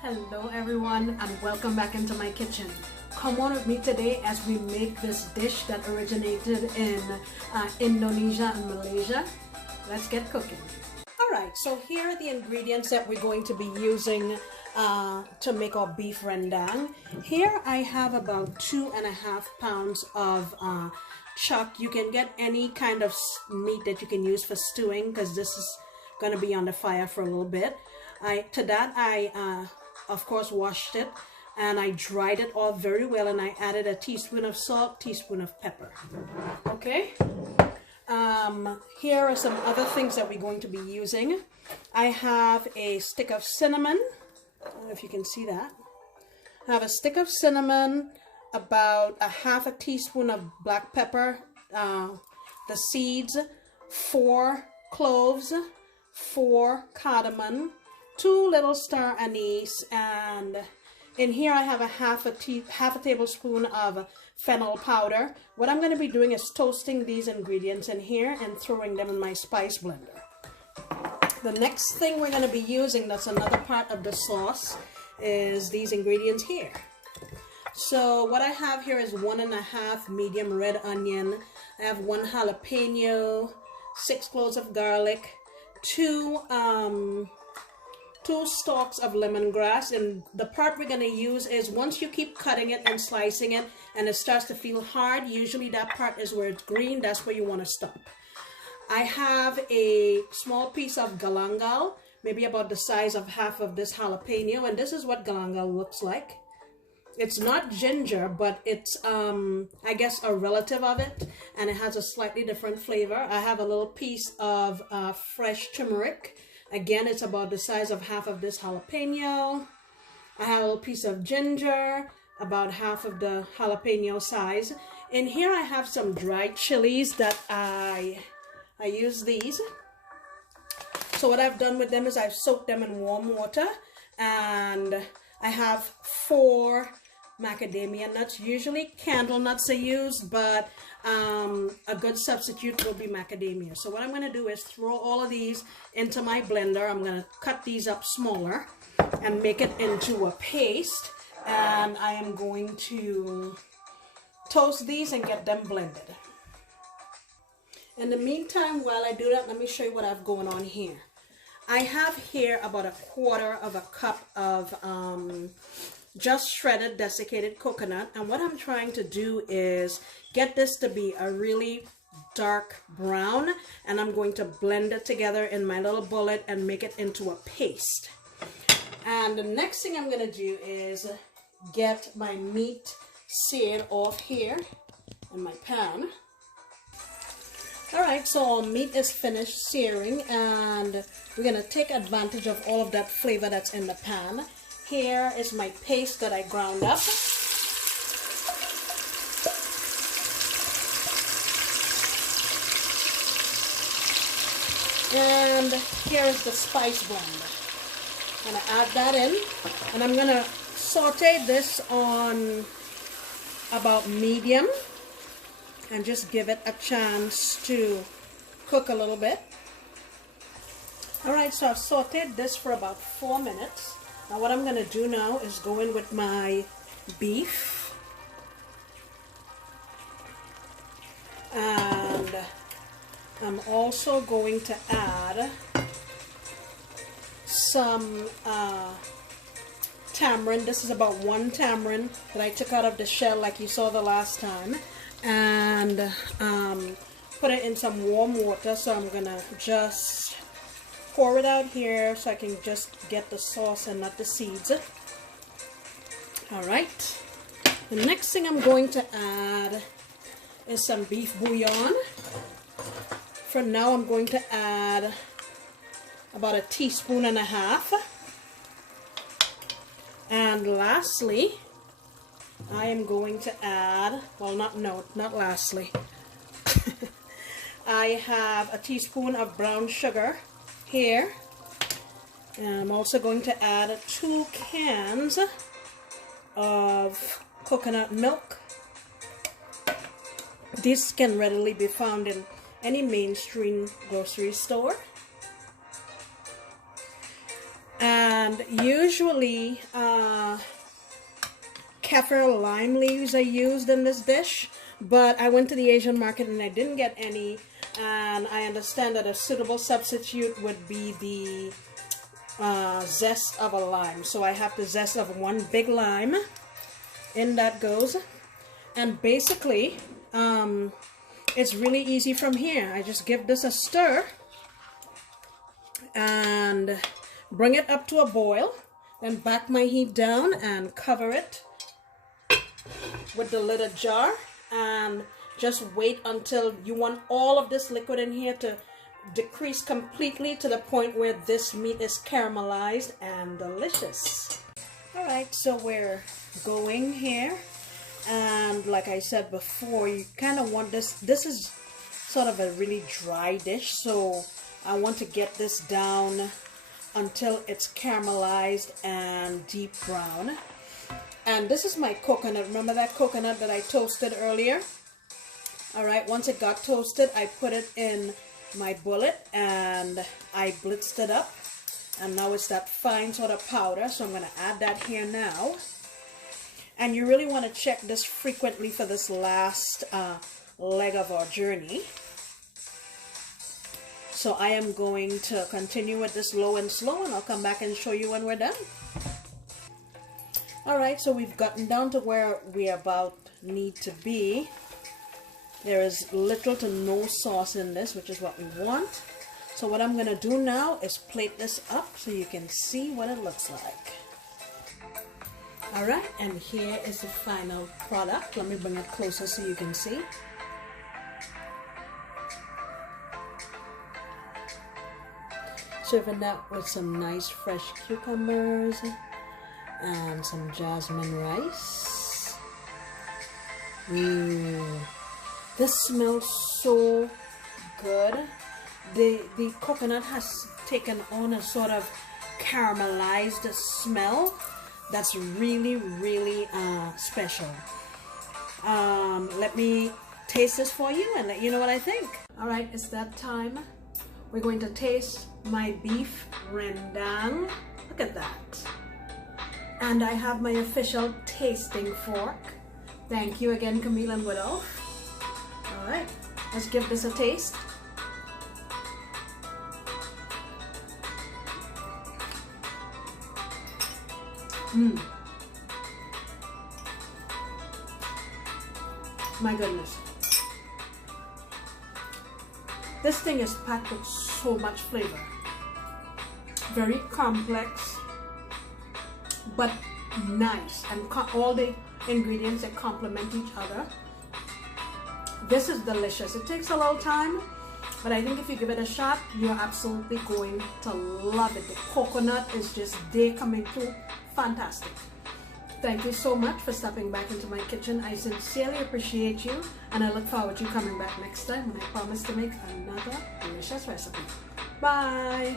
Hello everyone and welcome back into my kitchen. Come on with me today as we make this dish that originated in Indonesia and Malaysia. Let's get cooking. Alright, so here are the ingredients that we're going to be using to make our beef rendang. Here I have about 2.5 pounds of chuck. You can get any kind of meat that you can use for stewing because this is going to be on the fire for a little bit. To that I of course washed it and I dried it all very well, and I added a teaspoon of salt, teaspoon of pepper. Okay, here are some other things that we're going to be using. I have a stick of cinnamon. I don't know if you can see that. I have a stick of cinnamon, about a half a teaspoon of black pepper, the seeds, 4 cloves, 4 cardamom, 2 little star anise, and in here I have a half a tablespoon of fennel powder. What I'm going to be doing is toasting these ingredients in here and throwing them in my spice blender. The next thing we're going to be using, that's another part of the sauce, is these ingredients here. So what I have here is 1.5 medium red onion. I have 1 jalapeno, 6 cloves of garlic, 2 stalks of lemongrass. And the part we're going to use is once you keep cutting it and slicing it and it starts to feel hard, usually that part is where it's green, that's where you want to stop. I have a small piece of galangal, maybe about the size of half of this jalapeno, and this is what galangal looks like. It's not ginger, but it's I guess a relative of it, and it has a slightly different flavor. I have a little piece of fresh turmeric. Again, it's about the size of half of this jalapeno. I have a little piece of ginger, about half of the jalapeno size. In here I have some dried chilies that I use these. So what I've done with them is I've soaked them in warm water, and I have 4 macadamia nuts. Usually candlenuts are used, but a good substitute will be macadamia. So what I'm going to do is throw all of these into my blender. I'm going to cut these up smaller and make it into a paste, and I am going to toast these and get them blended. In the meantime, while I do that, let me show you what I've going on here. I have here about 1/4 cup of just shredded desiccated coconut, and what I'm trying to do is get this to be a really dark brown, and I'm going to blend it together in my little bullet and make it into a paste. And the next thing I'm going to do is get my meat seared off here in my pan. Alright, so our meat is finished searing, and we're going to take advantage of all of that flavor that's in the pan. Here is my paste that I ground up. And here is the spice blend. I'm going to add that in, and I'm going to saute this on about medium and just give it a chance to cook a little bit. Alright, so I've sauteed this for about 4 minutes. Now what I'm going to do now is go in with my beef, and I'm also going to add some tamarind. This is about 1 tamarind that I took out of the shell like you saw the last time, and put it in some warm water. So I'm going to just pour it out here so I can just get the sauce and not the seeds. Alright, the next thing I'm going to add is some beef bouillon. For now I'm going to add about 1.5 teaspoons. And lastly, I am going to add, well not lastly, I have 1 teaspoon of brown sugar here, and I'm also going to add 2 cans of coconut milk. This can readily be found in any mainstream grocery store. And And usually Kaffir lime leaves are used in this dish, but I went to the Asian market and I didn't get any, and I understand that a suitable substitute would be the zest of a lime. So I have the zest of one big lime. In that goes. And basically it's really easy from here. I just give this a stir and bring it up to a boil, then back my heat down and cover it with the lidded jar, and just wait until you want all of this liquid in here to decrease completely to the point where this meat is caramelized and delicious. Alright, so we're going here, and like I said before, you kind of want this is sort of a really dry dish, so I want to get this down until it's caramelized and deep brown. And this is my coconut. Remember that coconut that I toasted earlier? Alright, once it got toasted, I put it in my bullet and I blitzed it up. And now it's that fine sort of powder, so I'm going to add that here now. And you really want to check this frequently for this last leg of our journey. So I am going to continue with this low and slow, and I'll come back and show you when we're done. Alright, so we've gotten down to where we about need to be. There is little to no sauce in this, which is what we want. So what I'm going to do now is plate this up so you can see what it looks like. Alright, and here is the final product. Let me bring it closer so you can see. Serving that with some nice fresh cucumbers and some jasmine rice. This smells so good. The coconut has taken on a sort of caramelized smell that's really, really special. Let me taste this for you and let you know what I think. Alright, it's that time. We're going to taste my beef rendang. Look at that. And I have my official tasting fork. Thank you again, Camille and Woodolph. Alright, let's give this a taste. My goodness. This thing is packed with so much flavor. Very complex, but nice, and all the ingredients that complement each other. This is delicious. It takes a little time, but I think if you give it a shot, you're absolutely going to love it. The coconut is just there coming through. Fantastic. Thank you so much for stopping back into my kitchen. I sincerely appreciate you, and I look forward to you coming back next time when I promise to make another delicious recipe. Bye!